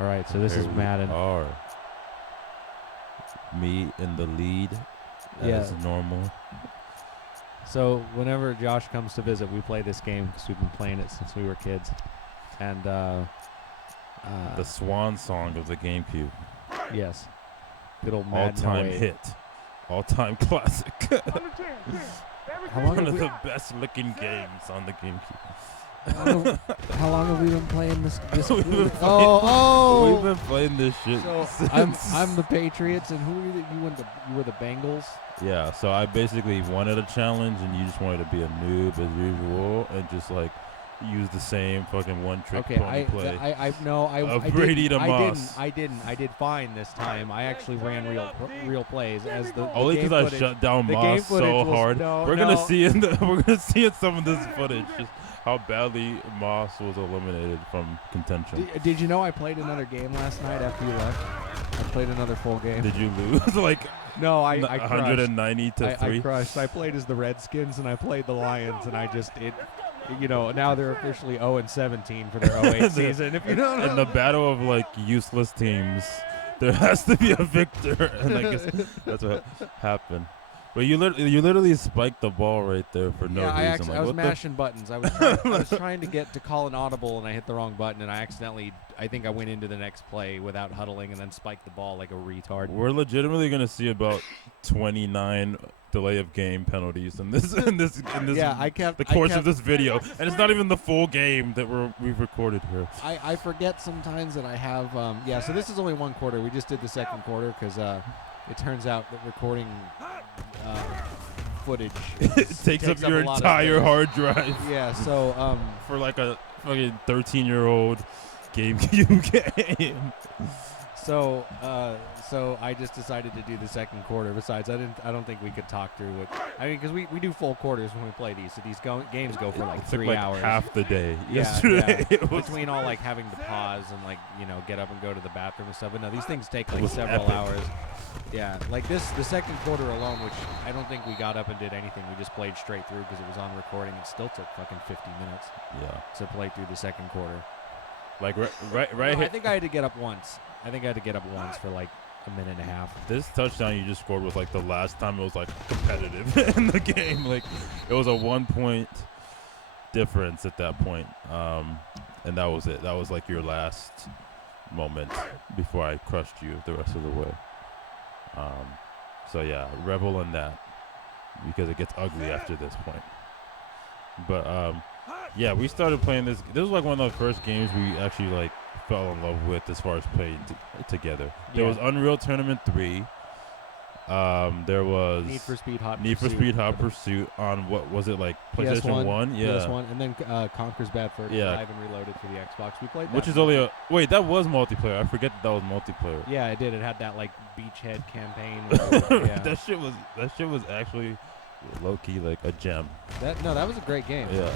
All right, so this is Madden. Me in the lead as normal. So whenever Josh comes to visit, we play this game because we've been playing it since we were kids. And the swan song of the GameCube. Yes. Good old Madden. All-time hit. All-time classic. One of the best looking games on the GameCube. How long have we been playing this? We've been playing this shit. So since I'm the Patriots, and who were you were the Bengals. Yeah, so I basically wanted a challenge, and you just wanted to be a noob as usual, and just like use the same fucking one-trick pony play. I Brady to Moss. I did fine this time. I actually ran real plays as the only because I shut down Moss so hard. We're gonna see in some of this footage just how badly Moss was eliminated from contention. Did you know I played another game last night after you left? I played another full game. Did you lose? No, I 190 to 3. I crushed. I played as the Redskins and I played the Lions, and now they're officially 0-17 for their 08 season. If you don't know. In the battle of useless teams, there has to be a victor, and I guess that's what happened. But you literally spiked the ball right there for no reason. I was mashing buttons. I was trying to get to call an audible, and I hit the wrong button, and I think I went into the next play without huddling, and then spiked the ball like a retard. We're legitimately gonna see about 29 delay of game penalties in this the course of this video, and it's not even the full game that we've recorded here. I forget sometimes that I have so this is only one quarter. We just did the second quarter because it turns out that recording footage takes up your entire hard drive. Yeah, so for like a fucking 13-year-old GameCube game. So I just decided to do the second quarter. Besides, I don't think we could talk through it. I mean, because we do full quarters when we play these. So these games go for like 3 hours. Half the day. Yesterday. Yeah. Between all having to pause and get up and go to the bathroom and stuff. But no, these things take several hours. Yeah, the second quarter alone, which I don't think we got up and did anything. We just played straight through because it was on recording. It still took fucking 50 minutes. Yeah. To play through the second quarter. Right here. I think I had to get up once. For like a minute and a half. This touchdown you just scored was the last time it was competitive in the game. It was a 1-point difference at that point. And that was it. That was your last moment before I crushed you the rest of the way. So yeah, revel in that because it gets ugly after this point. But yeah, we started playing this. This was one of the first games we actually fell in love with as far as playing together. There was Unreal Tournament 3. There was Need for Speed Hot Pursuit on what was it PlayStation 1? Yeah. PS1, and then Conker's Bad Fur Live and Reloaded for the Xbox. We played that. Which is only that was multiplayer. I forget that was multiplayer. Yeah, it did. It had that beachhead campaign. That shit was actually low key a gem. That was a great game. Yeah.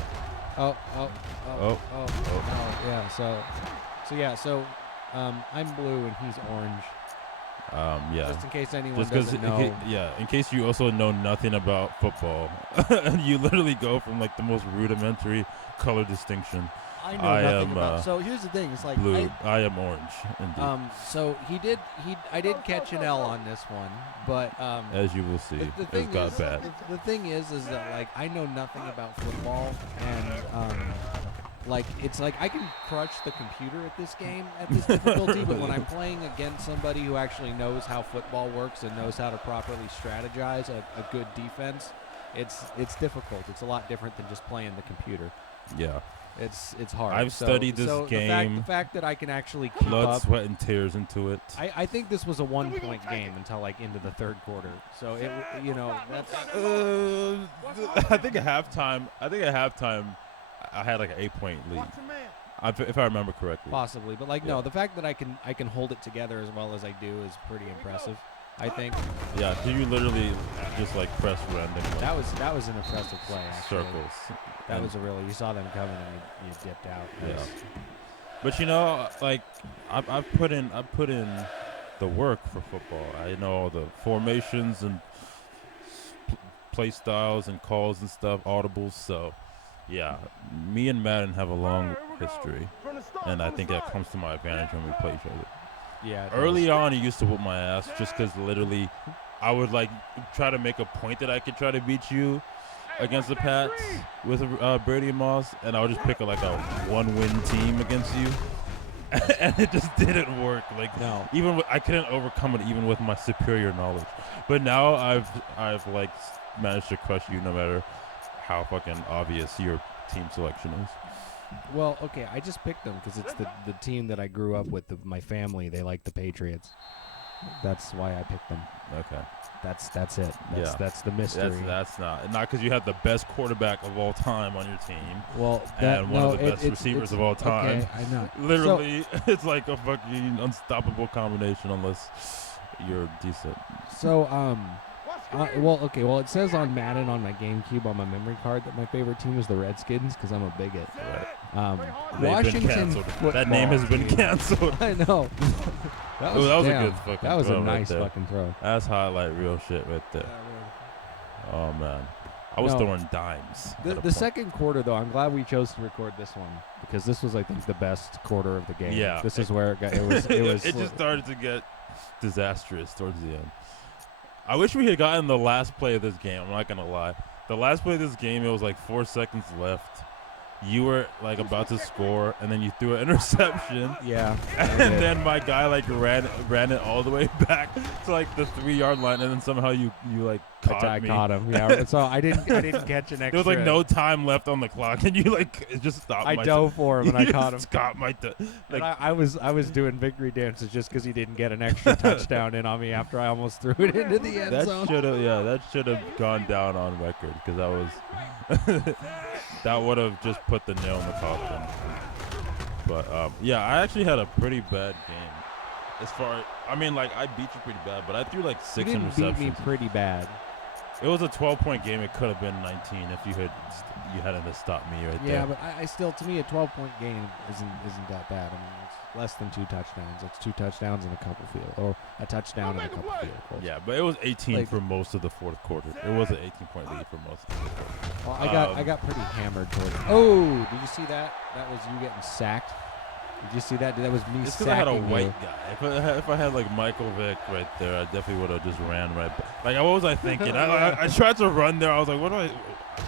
Yeah. So I'm blue and he's orange. Yeah. Just in case anyone doesn't know. In case you also know nothing about football, you literally go from the most rudimentary color distinction. I know nothing about. So here's the thing: it's blue. I am orange. Indeed. So I did catch an L on this one, but as you will see, it got bad. The thing is that I know nothing about football, and it's I can crush the computer at this game at this difficulty, but when I'm playing against somebody who actually knows how football works and knows how to properly strategize a good defense, it's difficult. It's a lot different than just playing the computer. Yeah. It's hard. I've studied this game. The fact that I can actually keep blood, sweat, and tears into it. I think this was a 1-point game until into the third quarter. So that's. I think at halftime. I had an 8-point lead. If I remember correctly. Possibly, but no, the fact that I can hold it together as well as I do is pretty impressive. I think. Yeah, you literally just press random. That was an impressive play. Actually. Circles. That was you saw them coming and you dipped out. Yeah. But I've put in the work for football. I know all the formations and play styles and calls and stuff, audibles. So yeah, me and Madden have a long history, and I think that comes to my advantage when we play each other. Yeah. Early on, he used to whoop my ass just because literally I would like try to make a point that I could try to beat you against the Pats with Brady and Moss, and I would just pick a 1-win team against you, and it just didn't work. Like No. I couldn't overcome it even with my superior knowledge. But now I've like managed to crush you no matter how fucking obvious your team selection is. Well, okay, I just picked them because it's the team that I grew up with. My family, they like the Patriots. That's why I picked them. Okay. That's it. That's the mystery. That's not because you have the best quarterback of all time on your team. Well, and one of the best receivers of all time. Okay, I know. Literally, it's like a fucking unstoppable combination unless you're decent. So, well, it says on Madden on my GameCube on my memory card that my favorite team is the Redskins because I'm a bigot. Right. Washington football. That name has been canceled. I know. That was a good fucking That was throw a right nice there. fucking throw. That's highlight real shit right there. Oh man, I was throwing dimes. The second quarter though, I'm glad we chose to record this one because this was I think the best quarter of the game. Yeah. This is where it was. It just started to get disastrous towards the end. I wish we had gotten the last play of this game. I'm not gonna lie. The last play of this game, it was like 4 seconds left. You were like about to score, and then you threw an interception. Yeah. And then my guy like ran it all the way back to like the 3-yard line, and then somehow you like caught me. I caught him. Yeah. So I didn't catch an extra. There was like no time left on the clock, and you like it just stopped. I dove for him and I caught him. Got my like I was doing victory dances just because he didn't get an extra touchdown in on me after I almost threw it into the end zone. That should have gone down on record because that was that would have just put the nail in the coffin. But yeah, I actually had a pretty bad game. As far I beat you pretty bad, but I threw like 6 you didn't interceptions. beat me pretty bad. It was a 12-point game. It could have been 19 if you hadn't have stopped me right there. Yeah, but I still, to me, a 12-point game isn't that bad. I mean, it's less than 2 touchdowns. It's 2 touchdowns and a couple or a touchdown and a couple field goals. Yeah, but it was 18 for most of the fourth quarter. It was an 18-point lead for most of the fourth quarter. Well, I got pretty hammered towards. Oh, did you see that? That was you getting sacked. Did you see that? That was me it's sacking I had a you. white guy. If I had like Michael Vick right there, I definitely would have just ran right back. Like, what was I thinking? I tried to run there. I was like, what do I...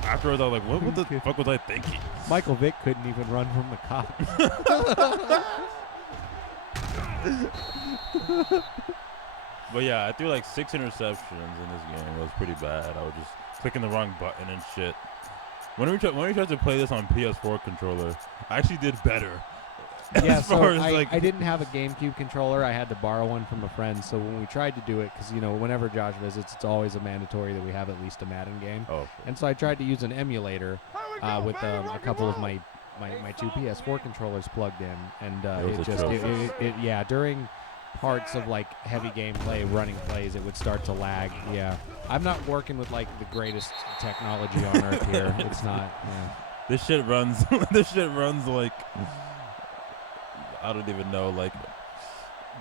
Afterwards, I was like, what the fuck was I thinking? Michael Vick couldn't even run from the cops. But yeah, I threw like 6 interceptions in this game. It was pretty bad. I was just clicking the wrong button and shit. When we tried to play this on PS4 controller, I actually did better. Yeah, so I didn't have a GameCube controller. I had to borrow one from a friend. So when we tried to do it, because whenever Josh visits, it's always a mandatory that we have at least a Madden game. Oh. And so I tried to use an emulator with a couple of my 2 PS4 controllers plugged in, and during parts of like heavy gameplay, running plays, it would start to lag. Yeah, I'm not working with like the greatest technology on earth here. It's not. Yeah. This shit runs. This shit runs like. I don't even know, like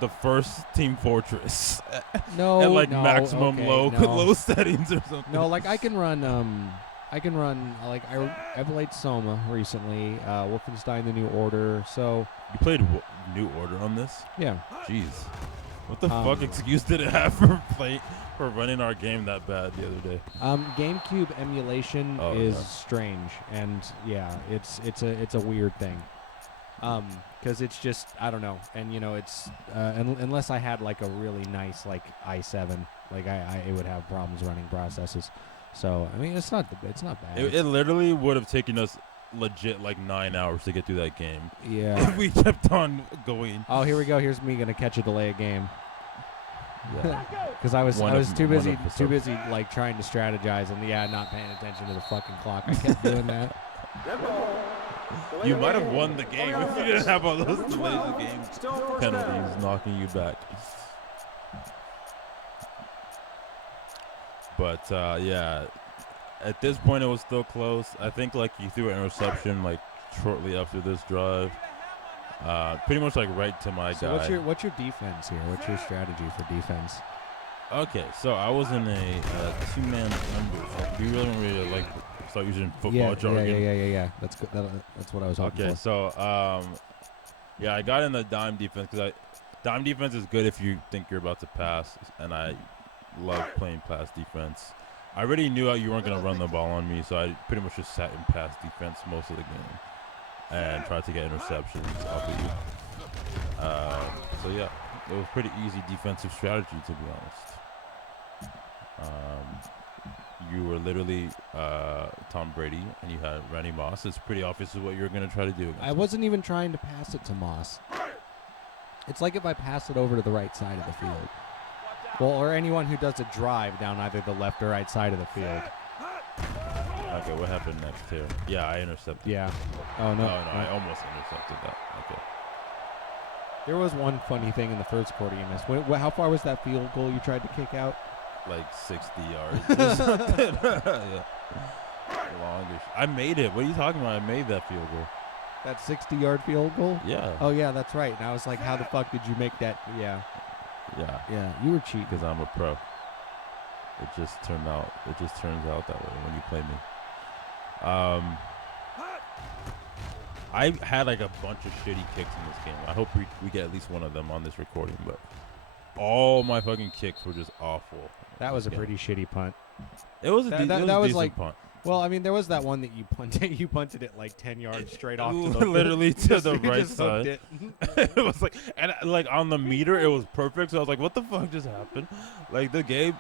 the first Team Fortress. No, at like no, maximum okay, low settings or something. No, like I can run like I played Soma recently, Wolfenstein: The New Order. So you played New Order on this? Yeah. Jeez, what the fuck excuse did it have for running our game that bad the other day? GameCube emulation is strange, and yeah, it's a weird thing. Because it's just, I don't know, and it's unless I had like a really nice like i7, like it would have problems running processes. So I mean, it's not bad. It literally would have taken us legit like 9 hours to get through that game. Yeah. If we kept on going. Oh, here we go. Here's me gonna catch a delay a game. Because I was too busy like trying to strategize and not paying attention to the fucking clock. I kept doing that. You might have won the game if you didn't have all those delays of games penalties knocking you back. But yeah, at this point it was still close. I think like you threw an interception like shortly after this drive. Pretty much like right to my guy. What's your defense here? What's your strategy for defense? Okay, so I was in a two-man number. Do you really want me to like start using football jargon? Yeah. That's good. That's what I was hoping Okay, for. so yeah, I got in the dime defense because dime defense is good if you think you're about to pass, and I love playing pass defense. I already knew you weren't gonna run the ball on me, so I pretty much just sat in pass defense most of the game and tried to get interceptions off of you. So yeah, it was pretty easy defensive strategy, to be honest. You were literally Tom Brady, and you had Randy Moss. It's pretty obvious what you're going to try to do. I wasn't even trying to pass it to Moss. It's like if I pass it over to the right side of the field. Well, or anyone who does a drive down either the left or right side of the field. Okay, what happened next here? Yeah, I intercepted. Yeah. Oh, no. I almost intercepted that. Okay. There was one funny thing in the first quarter you missed. How far was that field goal you tried to kick out? Like 60 yards or something. Yeah. Longish. I made it. What are you talking about? I made that field goal. That 60-yard field goal? Yeah. Oh, yeah, that's right. And I was like, how the fuck did you make that? Yeah. Yeah. Yeah, you were cheating. Because I'm a pro. It just turns out that way when you play me. I had like a bunch of shitty kicks in this game. I hope we get at least one of them on this recording, but all my fucking kicks were just awful. That was a pretty shitty punt. It was a decent like punt. Well, I mean, there was that one that you punted. You punted it like 10 yards straight off to the literally to the right side. It. It was like, and like on the meter, it was perfect. So I was like, "What the fuck just happened?" Like the game,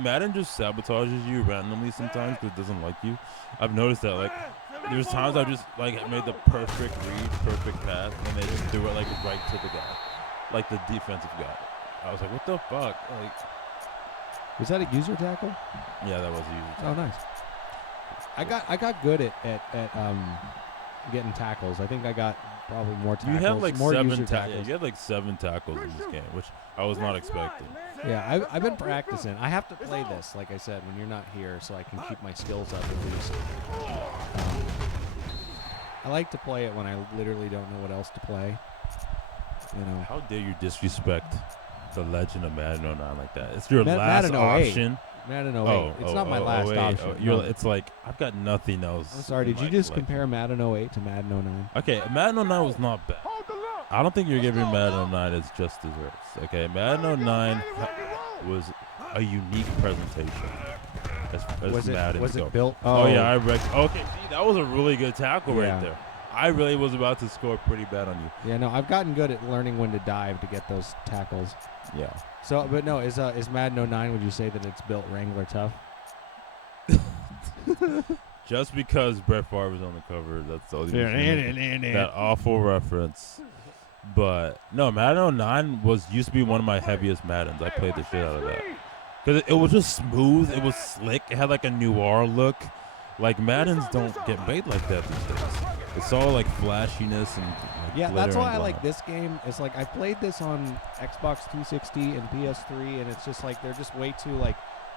Madden just sabotages you randomly sometimes because it doesn't like you. I've noticed that. Like, there's times I just like made the perfect read, perfect pass, and they just threw it like right to the guy, like the defensive guy. I was like, "What the fuck?" Like, was that a user tackle? Yeah, that was a user tackle. Oh, nice. I got good at getting tackles. I think I got probably more tackles. You had like more 7 user tackles. tackles. You had like 7 tackles in this game, which I was not expecting. Yeah, I've been practicing. I have to play this, like I said, when you're not here, so I can keep my skills up at least. I like to play it when I literally don't know what else to play. You know. How dare you disrespect the legend of Madden 09 like that? It's your last Madden 08. option. Madden 08. It's not my last option. No. It's like, I've got nothing else. I'm sorry, did you just compare Madden 08 to Madden 09? Okay, Madden 09 was not bad. I don't think you're giving Madden 09 its just desserts. Okay, Madden 09 was a unique presentation. As Madden was go. it built? Oh yeah, okay, see, that was a really good tackle right there. I really was about to score pretty bad on you. Yeah, no, I've gotten good at learning when to dive to get those tackles. Yeah. So, but no, is Madden 09, would you say that it's built Wrangler tough? Just because Brett Favre was on the cover, that's the only reason. That awful reference. But no, Madden 09 used to be one of my heaviest Maddens. I played the shit out of that. Because it was just smooth. It was slick. It had like a noir look. Like Maddens don't get made like that these days. It's all like flashiness and yeah, that's why I like this game. It's like I played this on Xbox 360 and PS3, and it's just like they're just way too like,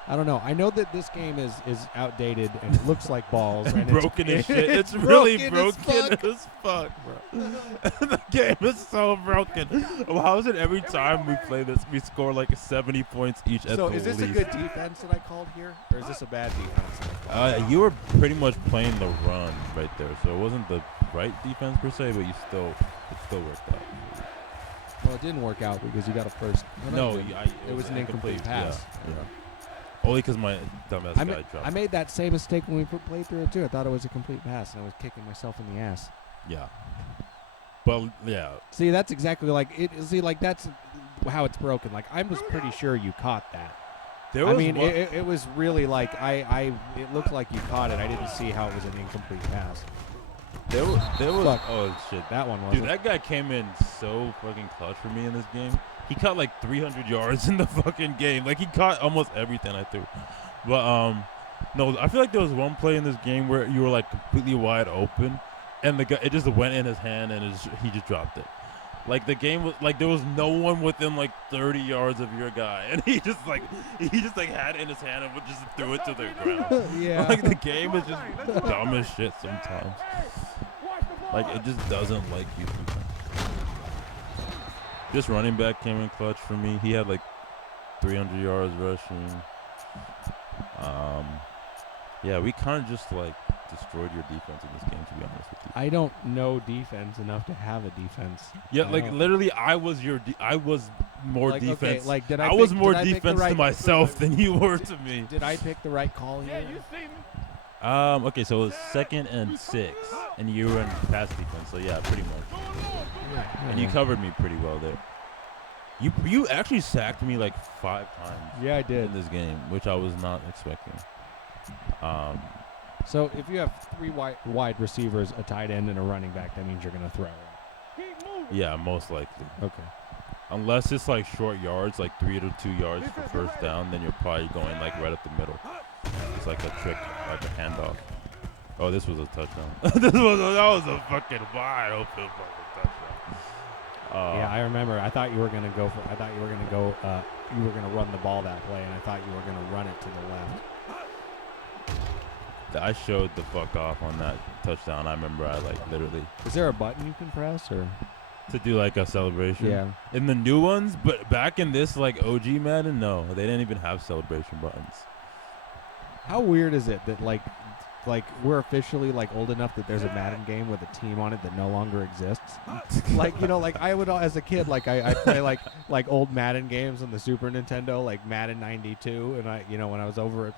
I don't know. I know that this game is outdated and it looks like balls and broken as shit. It's really broken as fuck, bro. The game is so broken. How is it every time we play this, we score like 70 points each? So is this a good defense that I called here, or is this a bad defense? You were pretty much playing the run right there, so it wasn't the right defense per se, but it still worked out. Well, it didn't work out because you got a first. No, it was an incomplete pass. Yeah. Only because my dumbass guy dropped. I made that same mistake when we played through it too. I thought it was a complete pass, and I was kicking myself in the ass. Yeah. But yeah. See, that's exactly like it. See, like that's how it's broken. Like I was pretty sure you caught that. It was really like it looked like you caught it. I didn't see how it was an incomplete pass. There was. Fuck. Oh shit, that one wasn't. Dude, that guy came in so fucking clutch for me in this game. He caught like 300 yards in the fucking game. Like he caught almost everything I threw. But no, I feel like there was one play in this game where you were like completely wide open, and the guy it just went in his hand and he just dropped it. Like the game was like there was no one within like 30 yards of your guy, and he just had it in his hand and just threw it to the ground. Yeah. Like the game is just dumb as shit sometimes. Like it just doesn't like you sometimes. This running back came in clutch for me. He had like 300 yards rushing. Yeah, we kind of just like destroyed your defense in this game, to be honest with you. I don't know defense enough to have a defense. Yeah, like literally, I was more like, defense. Okay, like I was more defense to myself than you were to me. Did I pick the right call here? Yeah, you see me. Okay, so it was 2nd and 6, and you were in pass defense. So yeah, pretty much. And you covered me pretty well there. You actually sacked me like 5 times. Yeah, I did in this game, which I was not expecting. So if you have 3 wide receivers, a tight end, and a running back, that means you're gonna throw. Yeah, most likely. Okay. Unless it's like short yards, like 3 to 2 yards for first down, then you're probably going like right up the middle. It's like a trick, like a handoff. Oh, this was a touchdown. That was a fucking wide open fucking touchdown. Yeah, I remember. I thought you were gonna go. You were gonna run the ball that play, and I thought you were gonna run it to the left. I showed the fuck off on that touchdown. I remember I like literally. Is there a button you can press or to do like a celebration? Yeah. In the new ones, but back in this like OG Madden, no, they didn't even have celebration buttons. How weird is it that like we're officially like old enough that there's a Madden game with a team on it that no longer exists? Like, you know, like I would as a kid, like I play like old Madden games on the Super Nintendo, like Madden 92, and I, you know, when I was over at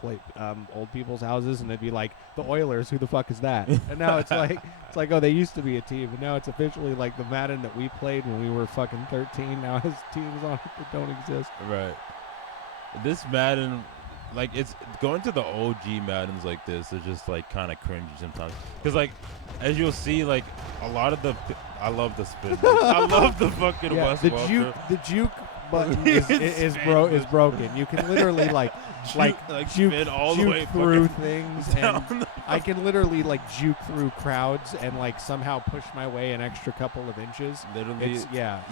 old people's houses, and they'd be like, the Oilers, who the fuck is that? And now it's like oh, they used to be a team, and now it's officially like the Madden that we played when we were fucking 13 now has teams on it that don't exist. Right. This Madden, like, it's going to the OG Maddens like this is just like kind of cringy sometimes, because like as you'll see, like a lot of the I love the spin. I love the fucking Wes Welker. The juke button is broken. You can literally juke all the way through things, and I can literally like juke through crowds and like somehow push my way an extra couple of inches. Literally,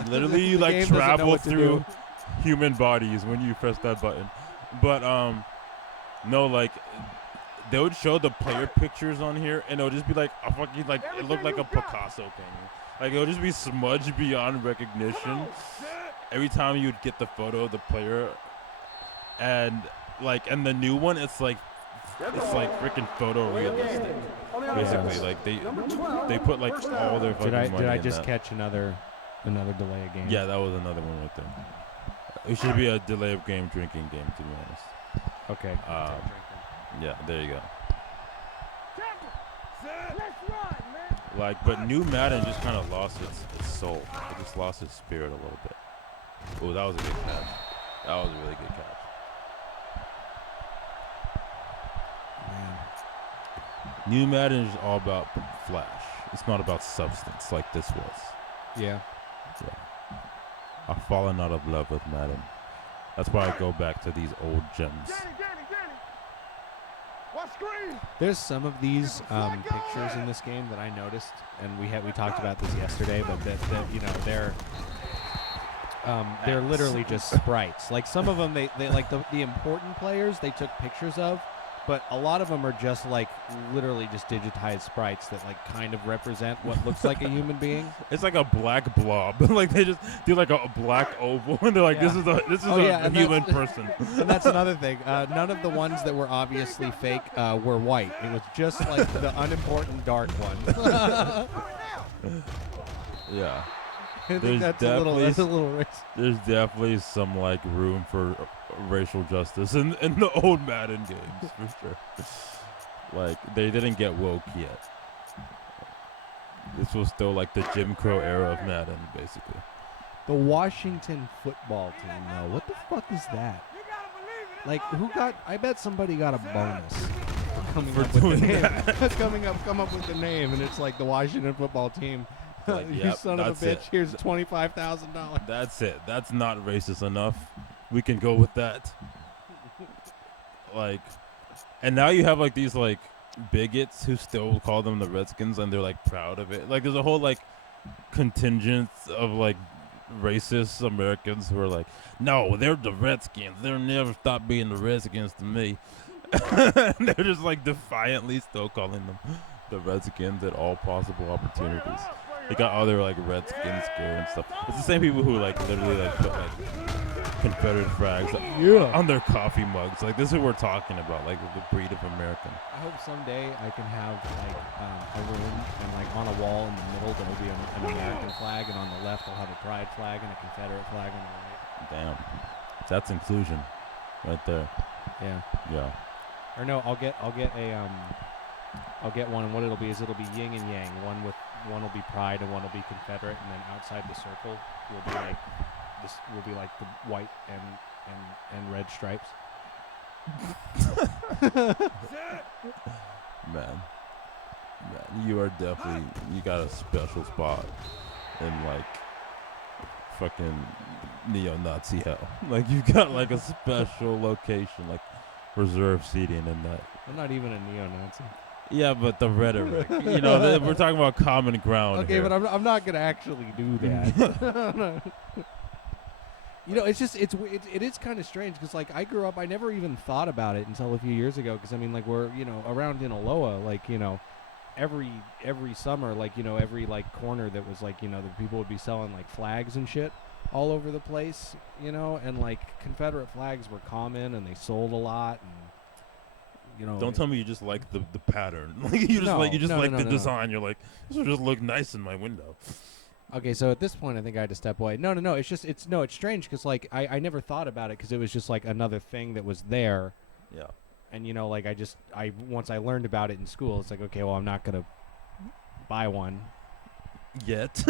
literally you like travel through human bodies when you press that button. But no, like they would show the player pictures on here, and it would just be like a fucking like it looked like a Picasso painting. Like it would just be smudged beyond recognition every time you would get the photo of the player, and the new one, it's like freaking photorealistic. Basically, like they put like all their fucking money. Did I just catch another delay of game? Yeah, that was another one right there. It should be a delay of game drinking game, to be honest. Okay. Yeah, there you go. Like, but new Madden just kind of lost its soul. It just lost its spirit a little bit. Oh, that was a good catch. That was a really good catch. Man. New Madden is all about flash. It's not about substance like this was. Yeah. I've fallen out of love with Madden. That's why I go back to these old gems. There's some of these pictures in this game that I noticed, and we talked about this yesterday, but that you know they're literally just sprites. Like some of them, they like the important players they took pictures of, but a lot of them are just like literally just digitized sprites that like kind of represent what looks like a human being. It's like a black blob. Like they just do like a black oval, and they're like, "This is a human person." And that's another thing. None of the ones that were obviously fake were white. It was just like the unimportant dark ones. Yeah. I think that's a little racist. There's definitely some like room for racial justice in the old Madden games, for sure. Like they didn't get woke yet. This was still like the Jim Crow era of Madden, basically. The Washington football team, though. What the fuck is that? Like, I bet somebody got a bonus for coming up with the name. come up with the name, and it's like the Washington football team. Like, you son of a bitch, here's $25,000. That's it. That's not racist enough. We can go with that. Like, and now you have like these like bigots who still call them the Redskins, and they're like proud of it. Like there's a whole like contingent of like racist Americans who are like, no, they're the Redskins. They'll never stop being the Redskins to me. And they're just like defiantly still calling them the Redskins at all possible opportunities. They got all their like Redskins gear and stuff. It's the same people who like literally like put like Confederate flags on their coffee mugs. Like this is what we're talking about. Like the breed of American. I hope someday I can have like a room and like on a wall in the middle there will be an American flag, and on the left I'll have a pride flag and a Confederate flag on the right. Damn, that's inclusion, right there. Yeah. Yeah. Or no, I'll get one, and what it'll be is it'll be yin and yang. One will be pride and one will be Confederate, and then outside the circle will be like this will be like the white and red stripes. Man, you are definitely, you got a special spot in like fucking neo-Nazi hell. Like you got like a special location, like reserved seating in that. I'm not even a neo-Nazi. Yeah, but the rhetoric, you know, we're talking about common ground. Okay, here. but I'm not gonna actually do that. You know, it is kind of strange because like I grew up, I never even thought about it until a few years ago. Because I mean, like we're around in Aloha, like every summer, like every like corner that was like the people would be selling like flags and shit all over the place, and like Confederate flags were common and they sold a lot, and Don't tell me you just like the pattern. Like you just like the design. You're like, this will just look nice in my window. Okay, so at this point, I think I had to step away. No. It's strange because like I never thought about it because it was just like another thing that was there. Yeah. And like once I learned about it in school, it's like, okay, well, I'm not gonna buy one yet.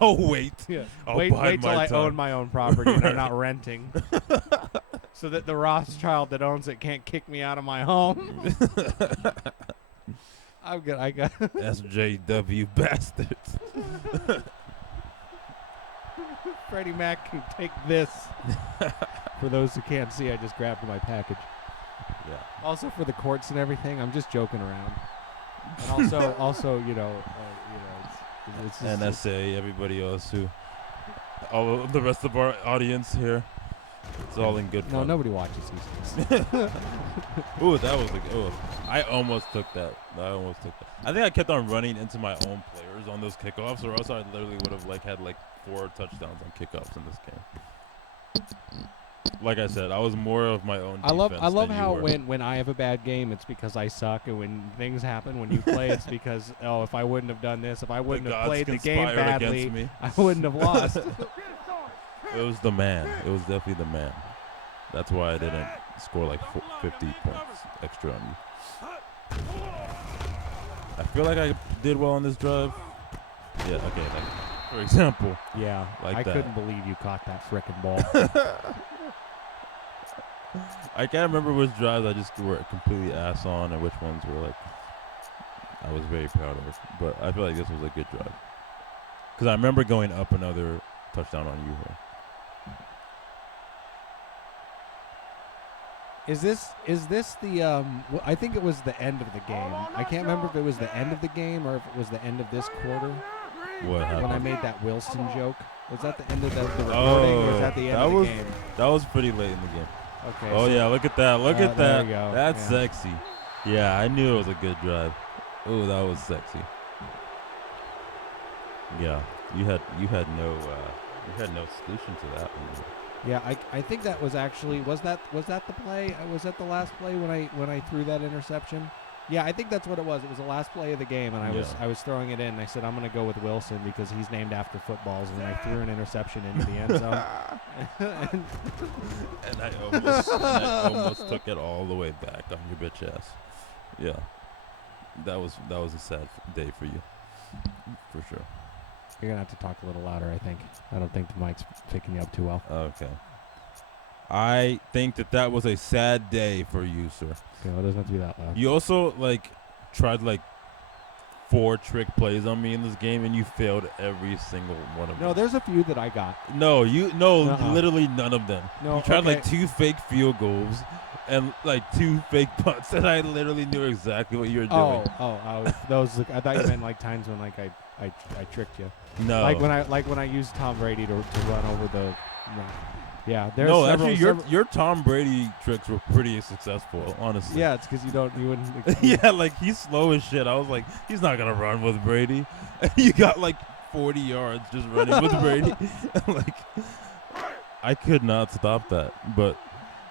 I'll wait. Yeah. I'll wait bide till my I time. own my own property and I'm not renting, so that the Rothschild that owns it can't kick me out of my home. I'm good. I got SJW bastards. Freddie Mac can take this. For those who can't see, I just grabbed my package. Yeah. Also for the courts and everything, I'm just joking around. And also, it's NSA, everybody else who, all of the rest of our audience here, it's all in good fun. No, nobody watches these things. Ooh, that was I almost took that. I think I kept on running into my own players on those kickoffs, or else I literally would have had 4 touchdowns on kickoffs in this game. Like I said, I was more of my own defense. I love than how you were. when I have a bad game, it's because I suck, and when things happen when you play, it's because if I wouldn't have done this, if I wouldn't have played the game badly, I wouldn't have lost. It was the man. It was definitely the man. That's why I didn't score 50 points extra on you. I feel like I did well on this drive. Yeah, okay. For example. Yeah, I that. couldn't believe you caught that frickin' ball. I can't remember which drives I just were completely ass on and which ones were I was very proud of. But I feel like this was a good drive. Because I remember going up another touchdown on you here. Is this the I think it was the end of the game. I can't remember if it was the end of the game or if it was the end of this quarter. What happened? When I made that Wilson joke. Was that the end of the recording or was that the end of the game? That was pretty late in the game. Okay. Oh, yeah, look at that. Look at that. There you go. That's sexy. Yeah, I knew it was a good drive. Oh, that was sexy. Yeah, you had no solution to that one. Yeah, I think that was actually was that the play? Was that the last play when I threw that interception? Yeah, I think that's what it was. It was the last play of the game, and I was throwing it in. And I said I'm going to go with Wilson because he's named after footballs, and then I threw an interception into the end zone. and I almost took it all the way back on your bitch ass. Yeah, that was a sad day for you, for sure. You're gonna have to talk a little louder, I think. I don't think the mic's picking you up too well. Okay. I think that was a sad day for you, sir. Okay, well, it doesn't have to be that loud. You also tried 4 trick plays on me in this game, and you failed every single one of them. No, there's a few that I got. No, literally none of them. No, you tried 2 fake field goals and 2 fake punts, and I literally knew exactly what you were doing. Those. I thought you meant times when I tricked you. No. When I used Tom Brady to run over the. Yeah, there's No, several, actually, your Tom Brady tricks were pretty successful, honestly. Yeah, it's because you wouldn't. Yeah, like he's slow as shit. I was like, he's not gonna run with Brady. And you got like 40 yards just running with Brady. Like, I could not stop that. But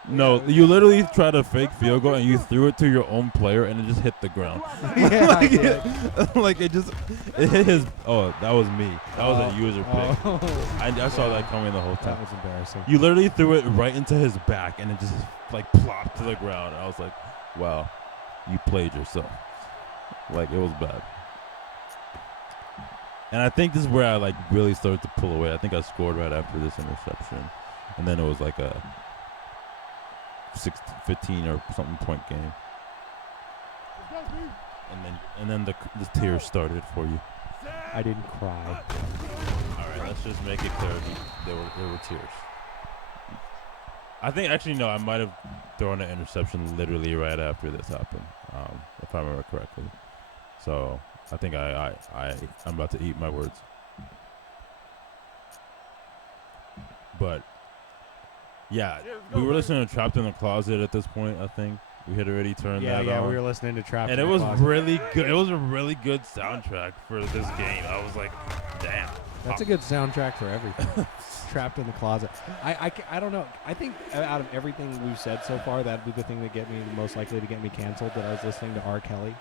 no, you literally tried a fake field goal and you threw it to your own player and it just hit the ground. Yeah, like it hit his. Oh, that was me. That was a user pick. I saw that coming the whole time. That was embarrassing. You literally threw it right into his back and it just like plopped to the ground. I was like, wow, you played yourself. Like, it was bad. And I think this is where I like really started to pull away. I think I scored right after this interception. And then it was like a 15 or something point game. And then the tears started for you. I didn't cry. All right, let's just make it clear. There were tears. I think actually no, I might have thrown an interception literally right after this happened, if I remember correctly. So I think I'm about to eat my words. But yeah, we were listening to Trapped in the Closet at this point. I think we had already turned that on. Yeah, we were listening to Trapped in the Closet. Closet. Really good. It was a really good soundtrack for this game. I was like, damn. That's a good soundtrack for everything. Trapped in the Closet. I don't know. I think out of everything we've said so far, that'd be the thing that get me most likely to get me canceled. That I was listening to R. Kelly.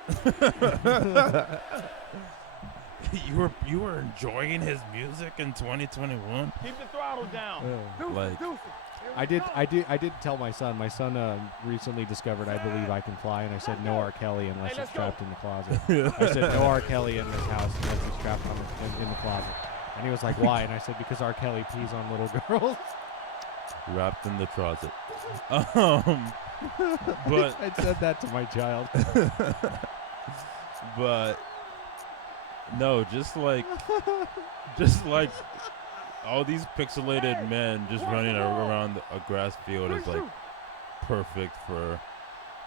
You were enjoying his music in 2021. Keep the throttle down. Like, I did tell my son. My son recently discovered I Believe I Can Fly, and I said no R. Kelly unless it's trapped in the closet. I said no R. Kelly in this house unless he's trapped in the closet. And he was like, why? And I said, because R. Kelly pees on little girls. Wrapped in the closet. But I said that to my child. But no, just like all these pixelated men just running around a grass field is like perfect for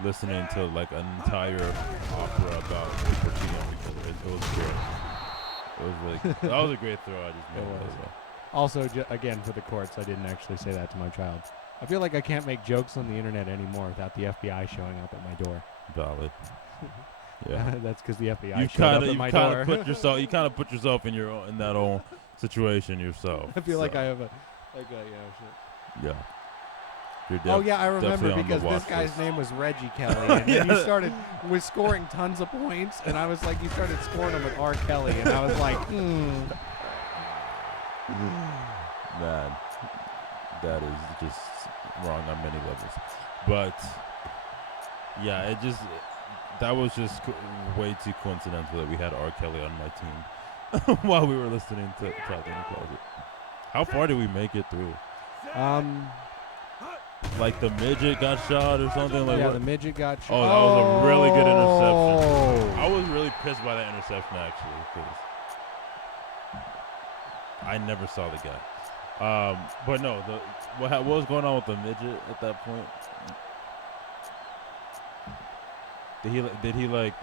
listening to like an entire opera about people cheating on each other. It was great. It was really good. That was a great throw I just made. Also, again, for the courts, I didn't actually say that to my child. I feel like I can't make jokes on the internet anymore without the FBI showing up at my door. Valid. Yeah. That's because the FBI showed up at my door. You kind of put yourself in that whole situation yourself. I feel like I have shit. Yeah. Oh yeah, I remember because this guy's name was Reggie Kelly, and then you started with scoring tons of points, and I was like, you started scoring them with R. Kelly, and I was like, Man, that is just wrong on many levels. But yeah, that was just way too coincidental that we had R. Kelly on my team while we were listening to Trapped in the Closet. How far did we make it through? Like the midget got shot or something like that? Yeah, the midget got shot. Oh, that was a really good interception. I was really pissed by that interception, actually, because I never saw the guy. But no, what was going on with the midget at that point? Did he like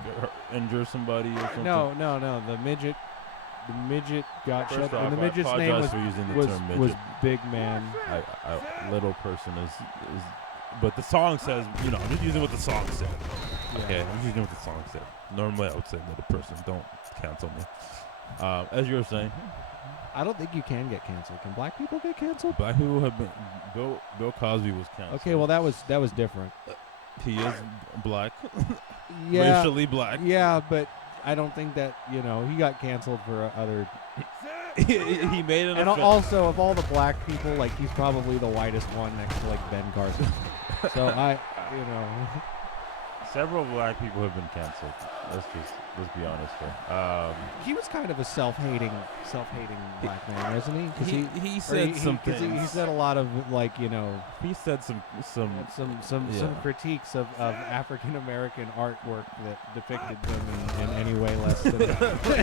injure somebody or something? No. The midget got shot. And the midget's name was Big Man. Little person is, but the song says, I'm just using what the song said. Yeah. Okay, I'm just using what the song said. Normally I would say little person. Don't cancel me. As you were saying, I don't think you can get canceled. Can black people get canceled? Black people have been. Bill Cosby was canceled. Okay, well that was different. He is black. Yeah, racially black. Yeah, but I don't think that he got canceled for other. he made it. And also, of all the black people, like he's probably the whitest one next to like Ben Carson. So several black people have been canceled. Let's be honest here. He was kind of a self-hating black man, wasn't he? Because he said some things. He said a lot of He said some critiques of African American artwork that depicted them in any way less than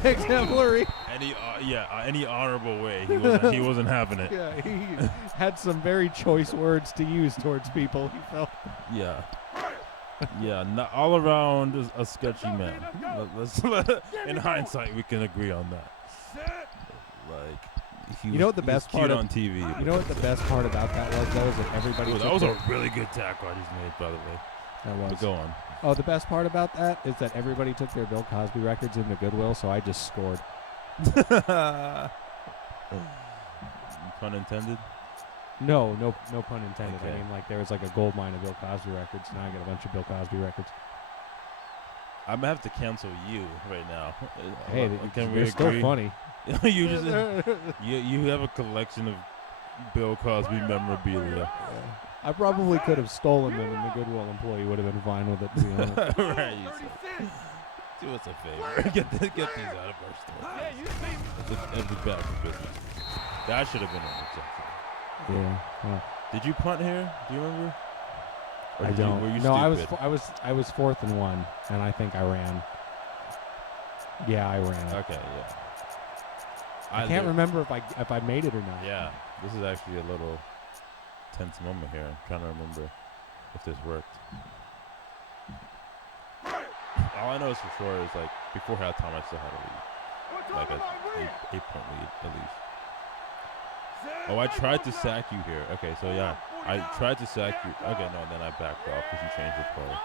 exemplary. Any honorable way. He wasn't having it. Yeah, he had some very choice words to use towards people. He felt. Yeah. Yeah, not all around is a sketchy man. In hindsight, we can agree on that. Like, You know what the best part on TV. You know what the best part about that was, though, is that everybody. That was a really good tackle I just made, by the way. That was. But go on. Oh, the best part about that is that everybody took their Bill Cosby records into Goodwill, so I just scored. Pun intended? No pun intended. Okay. I mean, like, there was like a gold mine of Bill Cosby records. Now I got a bunch of Bill Cosby records. I'm gonna have to cancel you right now. Hey, Can still funny. you just you have a collection of Bill Cosby memorabilia. I probably could have stolen them, and the Goodwill employee would have been fine with it, to be honest. Right. Do us a favor. Get these out of our store. It's a bad for business. That should have been an exception. Yeah. Well, did you punt here? Do you remember? Or I don't. Were you no, stupid? I was 4th and 1, and I think I ran. Yeah, I ran. Okay, yeah. I can't remember if I made it or not. Yeah, this is actually a little tense moment here. I'm trying to remember if this worked. All I know is for sure is like before halftime, I still had a lead, like a 8-point lead at least. Oh, I tried to sack you here. Okay, so yeah, I tried to sack you. Okay, no, then I backed off because you changed the play.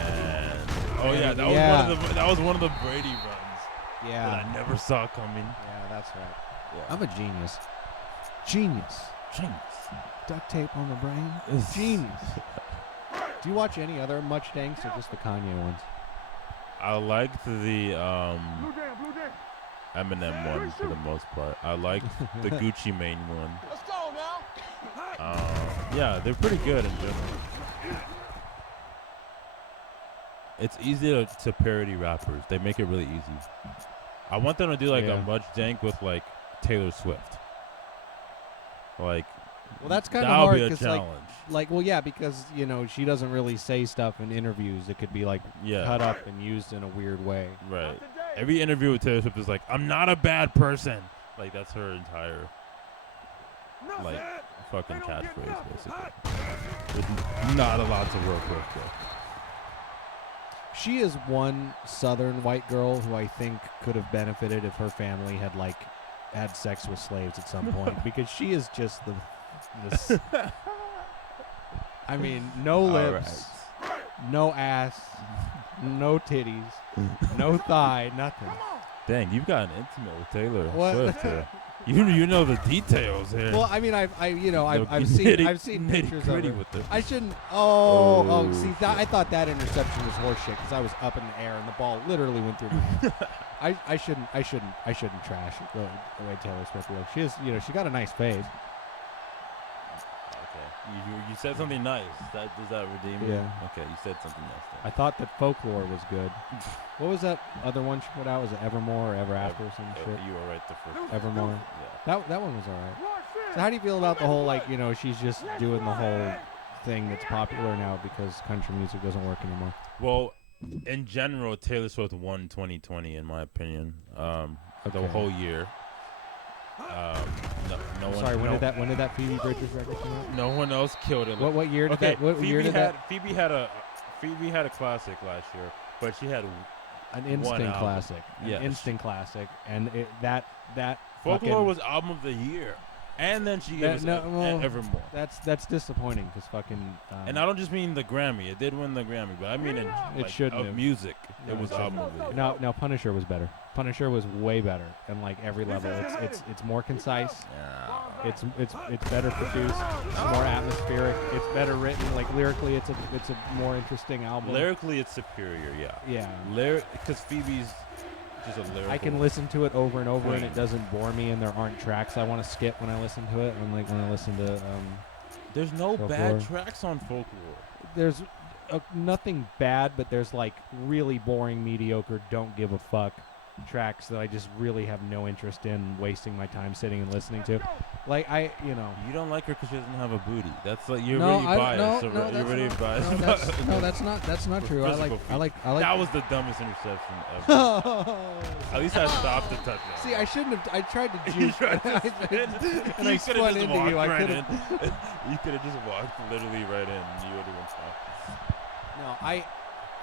And oh yeah, that was one of the Brady runs. Yeah. That I never saw coming. Yeah, that's right. Yeah. I'm a genius. Genius. Duct tape on the brain. Genius. Do you watch any other Much Danks or just the Kanye ones? I liked the Eminem one for the most part. I liked the Gucci Mane one. Let's go now. Yeah, they're pretty good in general. It's easy to parody rappers. They make it really easy. I want them to do like a Much Dank with like Taylor Swift. Like, well, that's kind of that'll hard be a because challenge. well, yeah, because she doesn't really say stuff in interviews. It could be like cut up and used in a weird way. Right. Every interview with Taylor Swift is like, I'm not a bad person. Like that's her entire like fucking catchphrase basically. There's not a lot to work with though. She is one Southern white girl who I think could have benefited if her family had had sex with slaves at some point, because she is just the I mean, no lips, no ass, no titties, no thigh, nothing. Dang, you've gotten intimate with Taylor What? Swift here. You know the details here. Well, I mean, I've seen pictures of her. With her. I shouldn't. See, I thought that interception was horseshit because I was up in the air and the ball literally went through me. I shouldn't trash the way Taylor Swift looks. She is, she got a nice face. Okay, you said something nice. Does that redeem it? Yeah. Okay, you said something nice. I thought that Folklore was good. What was that other one she put out? Was it Evermore or Ever After or some shit? You were right the first. Evermore. Yeah. That one was alright. So how do you feel about the whole she's just doing the whole thing that's popular now because country music doesn't work anymore? Well, in general, Taylor Swift won 2020 in my opinion. The whole year. When did that Phoebe Bridgers record come out? No one else killed it. What year did that? What year did that? Phoebe had a classic last year, but she had an instant classic. Yeah, instant classic, and that Folklore was album of the year, and then she gave us Evermore. That's disappointing because fucking. And I don't just mean the Grammy. It did win the Grammy, but I mean of music. It was album of the year. No, Punisher was better. Punisher was way better on every level. It's more concise. Yeah. It's better produced. It's more atmospheric. It's better written. Lyrically, it's a more interesting album. Lyrically, it's superior. Yeah. Yeah. Because Phoebe's just a lyrical. I can listen to it over and over, and it doesn't bore me. And there aren't tracks I want to skip when I listen to it. And when I listen to. There's no Folklore. bad tracks on Folklore. There's nothing bad, but there's really boring, mediocre, don't give a fuck tracks that I just really have no interest in wasting my time sitting and listening to. You don't like her because she doesn't have a booty. That's you're no, really biased. you're really biased. That's not true. I like. That was the dumbest interception ever. At least I stopped the touchdown. See, I shouldn't have. I tried to juice, and I spun spun into you. I could have. You could have just walked literally right in, and you would have been fine. No,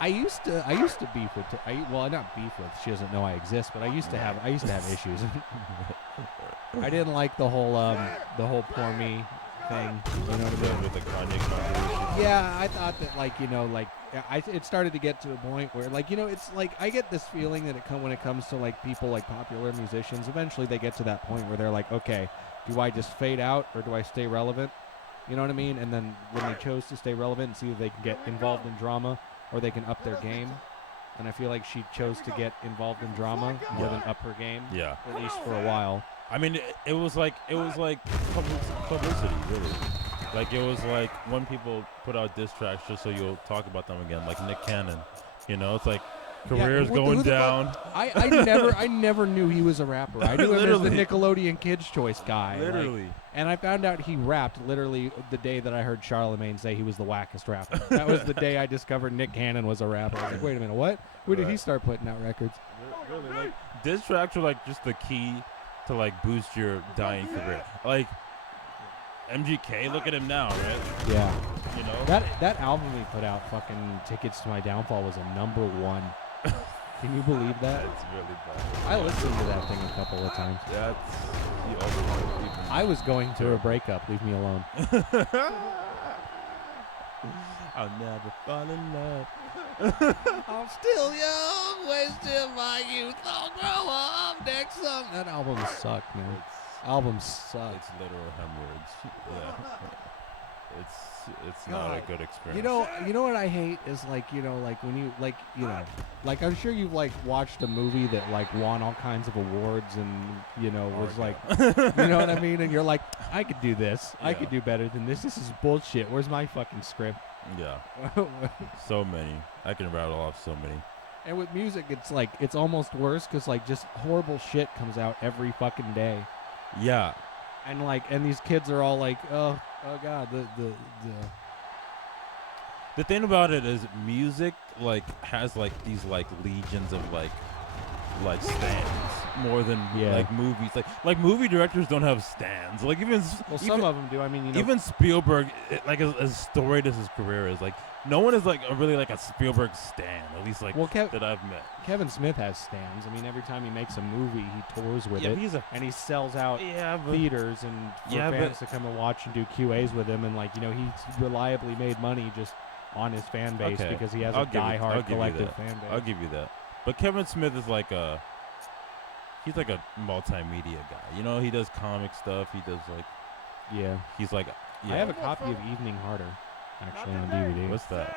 I used to beef with. Not beef with. She doesn't know I exist, but I used to have issues. I didn't like the whole poor me thing. You know what I mean? With the Kanye controversy. Yeah, I thought that it started to get to a point where it's like I get this feeling that when it comes to like people like popular musicians, eventually they get to that point where they're like, okay, do I just fade out or do I stay relevant? You know what I mean? And then when they chose to stay relevant, it's either they can get involved in drama or they can up their game. And I feel like she chose to get involved in drama more than up her game. Yeah. At least for a while. I mean, it was like publicity, really. Like it was like when people put out diss tracks just so you'll talk about them again, like Nick Cannon. You know, it's like careers going down. I never knew he was a rapper. I knew him as the Nickelodeon Kids Choice guy. Literally. And I found out he rapped literally the day that I heard Charlemagne say he was the wackest rapper. That was the day I discovered Nick Cannon was a rapper. I was like, wait a minute, what? When did he start putting out records? Really, like diss tracks are like just the key to like boost your dying career. Like MGK, look at him now, right? Yeah. You know? That album he put out, fucking Tickets to My Downfall, was a #1. Can you believe that? It's really bad. I listened to that thing a couple of times. That's the ultimate. I was going through a breakup. Leave me alone. I'll never fall in love. I'm still young, wasting my youth. I'll grow up next summer. That album sucked, man. Album sucked. It's literal hemorrhage. Yeah. It's not a good experience. You know what I hate is like when you like I'm sure you've like watched a movie that like won all kinds of awards and was like you know what I mean, and you're like, I could do this. I could do better than this. This is bullshit. Where's my fucking script? Yeah. So many. I can rattle off so many. And with music, it's like it's almost worse because like just horrible shit comes out every fucking day. Yeah. And these kids are all like, oh god, the thing about it is music like has like these like legions of like stands more than like movies. Like movie directors don't have stands. Like some of them do. I mean, even Spielberg, like as storied as his career is, like no one is like really like a Spielberg stan. At least like that I've met. Kevin Smith has stands. I mean, every time he makes a movie, he tours with it, and he sells out theaters and for fans to come and watch and do QAs with him. And like he's reliably made money just on his fan base because he has a diehard collective fan base. I'll give you that. But Kevin Smith is like he's like a multimedia guy. He does comic stuff. He does like he's like I have a copy of Evening Harder actually on DVD. What's that?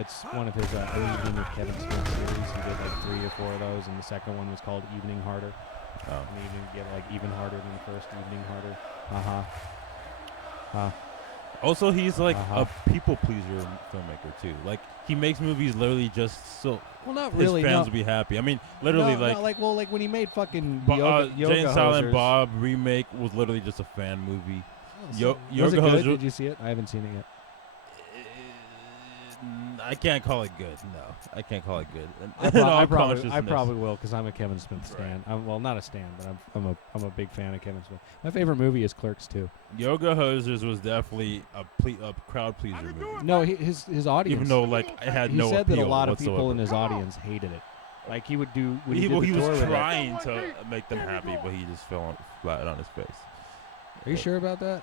It's one of his Evening with Kevin Smith series. He did like 3 or 4 of those, and the second one was called Evening Harder. Oh. And he didn't get like even harder than the first Evening Harder. Also, he's like a people pleaser filmmaker too. Like he makes movies literally just so his fans will be happy. I mean, literally like when he made fucking Jay and Silent Hosers. Bob remake was literally just a fan movie. Was it good? Did you see it? I haven't seen it yet. I can't call it good. No, I can't call it good. I probably will because I'm a Kevin Smith stan. I'm not a stan, but I'm a big fan of Kevin Smith. My favorite movie is Clerks 2. Yoga Hosers was definitely a crowd pleaser movie. No, his audience. Even though like it had no appeal. He said that a lot of whatsoever. people in his audience hated it. Like he would do. He was trying to make them happy, but he just fell flat on his face. Are you sure about that?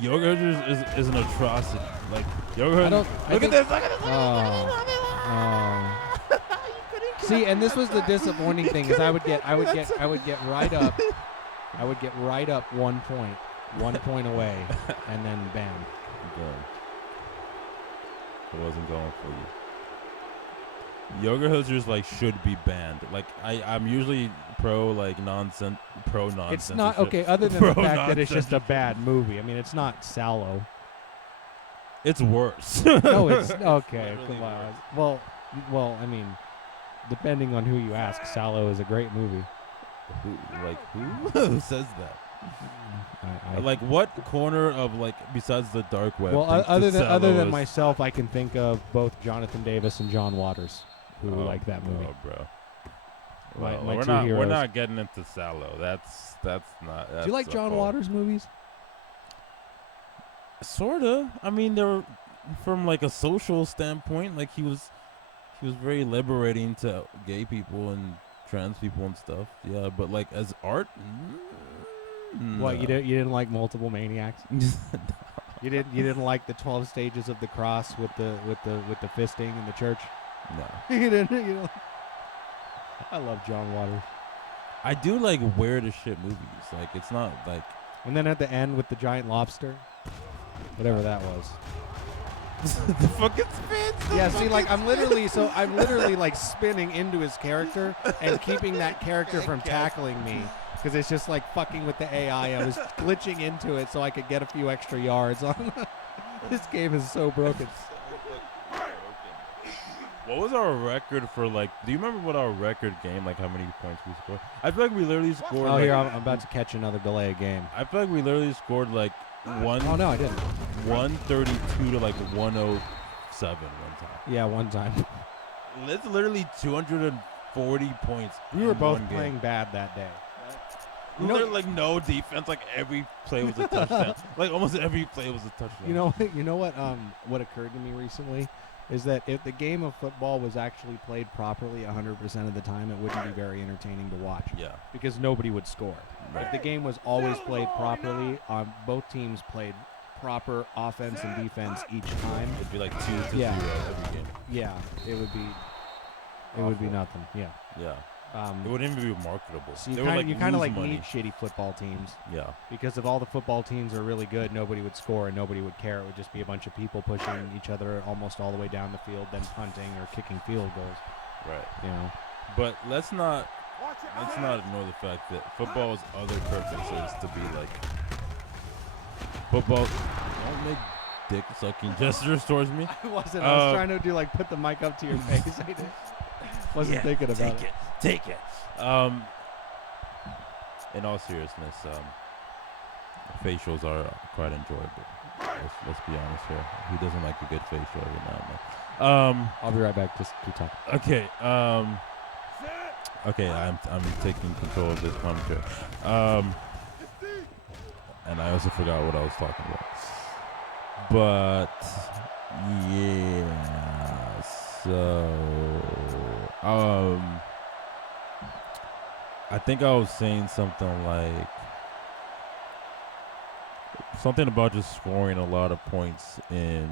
Yoga Hosers is an atrocity. Like Yoga Hosers. Look at this! See, and this was the disappointing thing is I would get right up. I would get right up 1 point away, and then bam. It wasn't going for you. Yoga Hosers like should be banned. Like I'm usually pro nonsense. It's not okay. Other than the fact that it's just a bad movie. I mean, it's not Sallow. It's worse. No, it's okay. Come on. Well, I mean, depending on who you ask, Sallow is a great movie. Who says that? Like what corner of besides the dark web? Well, other than myself, I can think of both Jonathan Davis and John Waters who like that movie. Oh, bro. My we're two heroes. We're not getting into Sallow. That's not. Do you like John Waters movies? Sorta. I mean, they're from a social standpoint. Like he was very liberating to gay people and trans people and stuff. Yeah, but as art, What you didn't like multiple maniacs? You didn't like the 12 stages of the cross with the fisting in the church? No. You didn't. I love John Waters. I do like weird as shit movies. Like it's not like. And then at the end with the giant lobster, whatever that was. The fucking spins. Yeah, see, like I'm literally like spinning into his character and keeping that character from tackling me because it's just like fucking with the AI. I was glitching into it so I could get a few extra yards on. This game is so broken. What was our record for like? Do you remember what our record game? Like how many points we scored? I feel like we literally scored. Oh, like, here I'm about to catch another delay game. I feel like we literally scored like one. Oh no, I didn't. 132 to like 107 one time. Yeah, one time. That's literally 240 points. We were in both one playing game. bad that day. You know, like no defense. Like every play was a touchdown. Like almost every play was a touchdown. You know what? What occurred to me recently is that if the game of football was actually played properly 100% of the time, it wouldn't be very entertaining to watch. Yeah. Because nobody would score. Right. If the game was always played properly, both teams played proper offense and defense each time. It'd be like 2-0 every game. Yeah, it would be nothing. Yeah. Yeah. It wouldn't even be marketable. So you kind of like need shitty football teams. Yeah. Because if all the football teams are really good, nobody would score and nobody would care. It would just be a bunch of people pushing each other almost all the way down the field, then punting or kicking field goals. Right. You know. But let's not ignore the fact that football's other purpose is to be like football. Don't make dick sucking gestures towards me. I wasn't. I was trying to do like put the mic up to your face. I wasn't thinking about it. Take it. In all seriousness, facials are quite enjoyable. Let's be honest here. Who doesn't like a good facial every now and then? I'll be right back. Just keep talking. Okay. Okay. I'm taking control of this commentary. And I also forgot what I was talking about. But yeah. So I think I was saying something about just scoring a lot of points in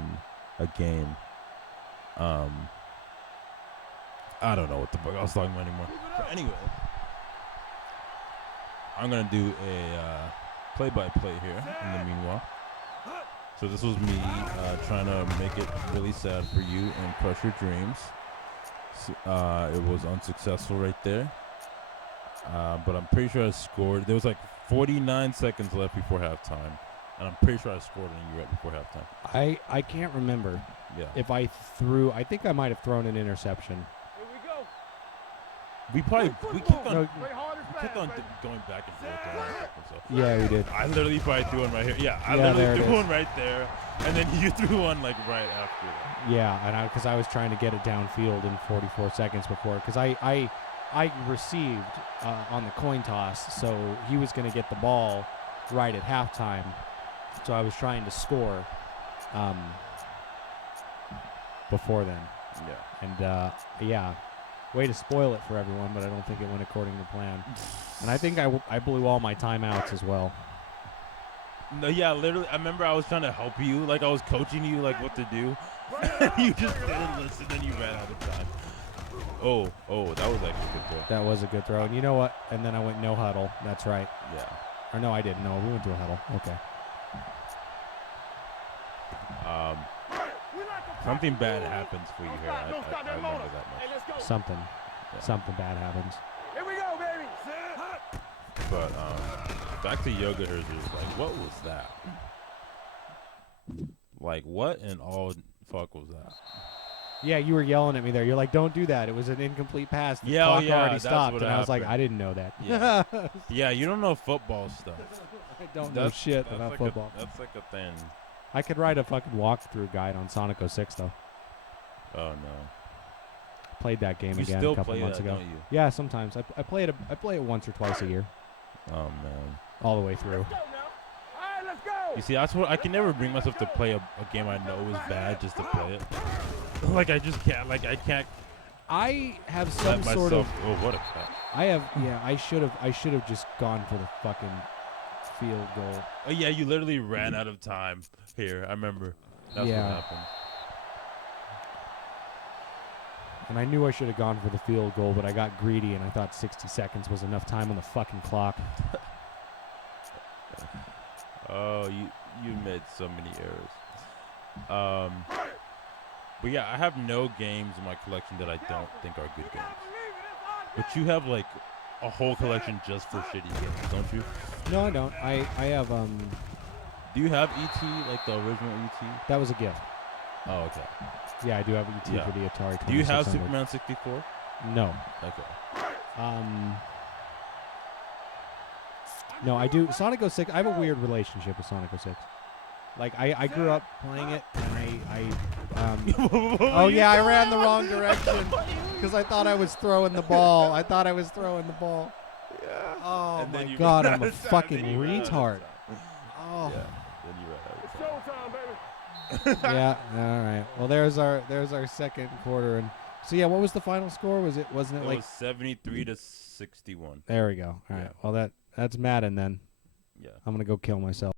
a game. I don't know what the fuck I was talking about anymore. But anyway, I'm gonna do a play-by-play here in the meanwhile. So this was me trying to make it really sad for you and crush your dreams. It was unsuccessful right there. But I'm pretty sure I scored. There was like 49 seconds left before halftime. And I'm pretty sure I scored on you right before halftime. I can't remember. Yeah. If I think I might have thrown an interception. Here we go. We kept on going back and forth. Yeah, we did. I literally probably threw one right here. Yeah, I Yeah, literally threw one right there. And then you threw one like right after that. Yeah, and because I was trying to get it downfield in 44 seconds before. Because I received on the coin toss, so he was going to get the ball right at halftime. So I was trying to score before then. Yeah. And, yeah, way to spoil it for everyone, but I don't think it went according to plan. And I think I blew all my timeouts as well. No, yeah, literally, I remember I was trying to help you. Like, I was coaching you, like, what to do. You just didn't listen, and you ran out of time. Oh, that was actually a good throw. That was a good throw. And you know what? And then I went no huddle. That's right. Yeah. Or no, I didn't. No, we went to a huddle. Okay. Something bad happens for you here. I remember that much. Something bad happens. Here we go, baby. But back to yoga hers. Like, what was that? Like, what in all fuck was that? Yeah, you were yelling at me there. You're like, "Don't do that. It was an incomplete pass. The Yeah, clock yeah, already that's stopped." what And I was like, happened. "I didn't know that." Yeah. Yeah, you don't know football stuff. I don't know shit about like football. That's like a thing. I could write a fucking walkthrough guide on Sonic 06 though. Oh no. Played that game You again still a couple play months that, ago. don't you? Yeah, sometimes. I play it once or twice a year, Oh man. all the way through. Let's go now. All right, let's go. You see, that's what I can never bring myself to play a game I know is bad just to play it. Like I just can't. Like I can't. I have let some myself. sort of. Oh, what a crap. I have. Yeah, I should have just gone for the fucking field goal. Oh yeah, you literally ran out of time here. I remember. That's Yeah. what happened. And I knew I should have gone for the field goal, but I got greedy and I thought 60 seconds was enough time on the fucking clock. Oh, you made so many errors. But yeah, I have no games in my collection that I don't think are good games. But you have like a whole collection just for shitty games, don't you? No, I don't. I have Do you have ET, like the original ET? that was a gift. Oh, okay. Yeah, I do have ET Yeah. for the Atari 2600. Do you have Superman 64? No. Okay. No, I do. Sonic 06, I have a weird relationship with Sonic 06. Like, I grew up playing it, and oh, yeah, I ran the wrong direction because I thought I was throwing the ball. Yeah. Oh, And then my you God, ran I'm a out of time, fucking then you ran out of retard. time. Oh. Yeah. Then you ran out It's of time. showtime, baby. Yeah, all right. Well, there's our second quarter. And so, yeah, what was the final score? Wasn't it It like was 73 to 61. There we go. All right. Yeah. Well, that's Madden then. Yeah. I'm going to go kill myself.